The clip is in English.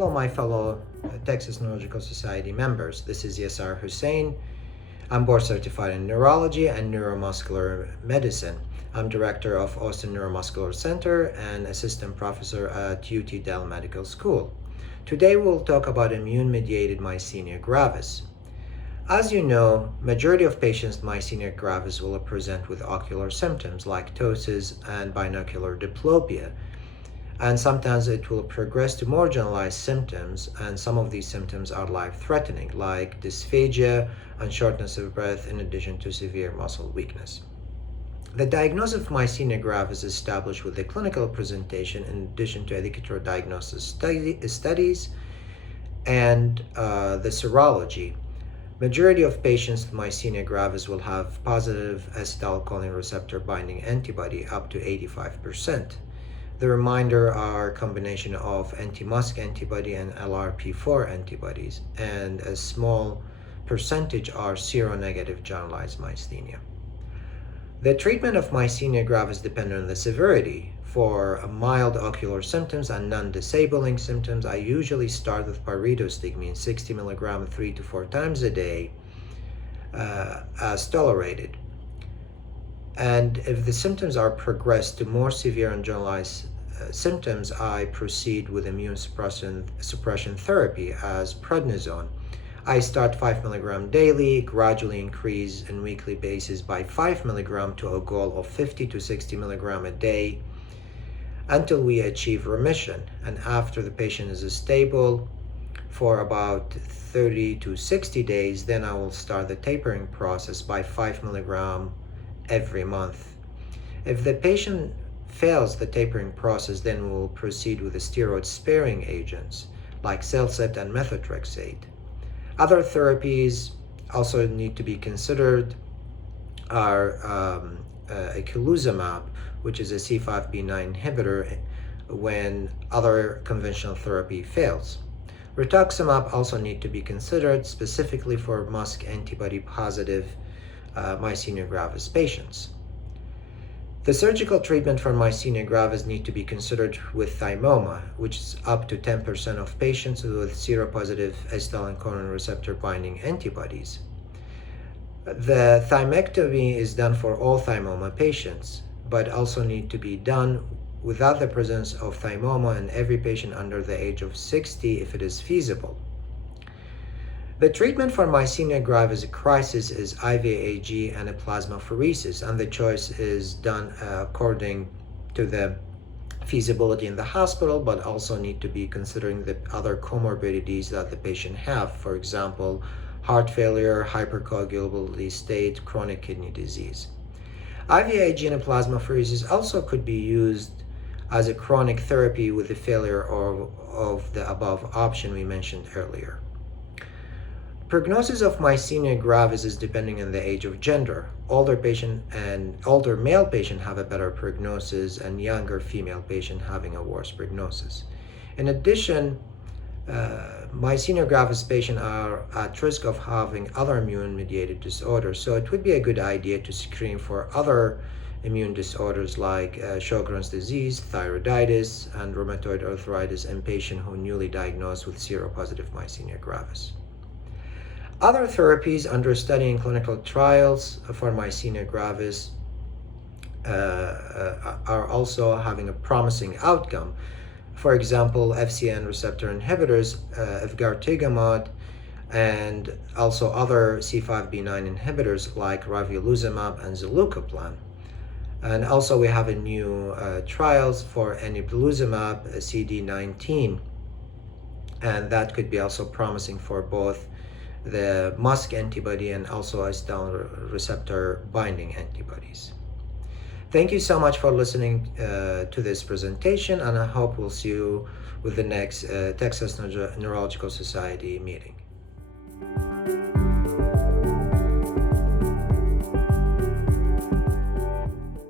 Hello, my fellow Texas Neurological Society members. This is Yasar Hussein. I'm board certified in neurology and neuromuscular medicine. I'm director of Austin Neuromuscular Center and assistant professor at UT Dell Medical School. Today we'll talk about immune-mediated myasthenia gravis. As you know, majority of patients with myasthenia gravis will present with ocular symptoms like ptosis and binocular diplopia. And sometimes it will progress to more generalized symptoms, and some of these symptoms are life-threatening, like dysphagia and shortness of breath, in addition to severe muscle weakness. The diagnosis of myasthenia gravis is established with the clinical presentation in addition to educator diagnosis studies and the serology. Majority of patients with myasthenia gravis will have positive acetylcholine receptor binding antibody up to 85%. The remainder are a combination of anti-MuSK antibody and LRP4 antibodies, and a small percentage are seronegative generalized myasthenia. The treatment of myasthenia gravis depends on the severity. For mild ocular symptoms and non-disabling symptoms, I usually start with pyridostigmine 60 mg 3 to 4 times a day as tolerated. And if the symptoms are progressed to more severe and generalized symptoms, I proceed with immune suppression therapy as prednisone. I start 5 mg daily, gradually increase on weekly basis by 5 mg to a goal of 50 to 60 mg a day until we achieve remission. And after the patient is stable for about 30 to 60 days, then I will start the tapering process by 5 mg every month. If the patient fails the tapering process, then we'll proceed with the steroid-sparing agents like Cellcept and methotrexate. Other therapies also need to be considered are eculizumab, which is a C5b9 inhibitor, when other conventional therapy fails. Rituximab also need to be considered specifically for MuSK antibody positive myasthenia gravis patients. The surgical treatment for myasthenia gravis need to be considered with thymoma, which is up to 10% of patients with seropositive acetylcholine receptor binding antibodies. The thymectomy is done for all thymoma patients, but also need to be done without the presence of thymoma in every patient under the age of 60 if it is feasible. The treatment for myasthenia gravis crisis is IVIG and a plasmapheresis, and the choice is done according to the feasibility in the hospital, but also need to be considering the other comorbidities that the patient have. For example, heart failure, hypercoagulability state, chronic kidney disease. IVIG and a plasmapheresis also could be used as a chronic therapy with the failure of the above option we mentioned earlier. Prognosis of myasthenia gravis is depending on the age of gender. Older male patient have a better prognosis, and younger female patient having a worse prognosis. In addition, myasthenia gravis patients are at risk of having other immune-mediated disorders, so it would be a good idea to screen for other immune disorders like Sjogren's disease, thyroiditis, and rheumatoid arthritis in patients who are newly diagnosed with seropositive myasthenia gravis. Other therapies under study in clinical trials for myasthenia gravis are also having a promising outcome. For example, FcN receptor inhibitors, efgartigimod, and also other C5b9 inhibitors like ravulizumab and zilucoplan. And also we have a new trials for inebilizumab CD19, and that could be also promising for both the MuSK antibody and also acetylcholine receptor binding antibodies. Thank you so much for listening to this presentation, and I hope we'll see you with the next Texas Neurological Society meeting.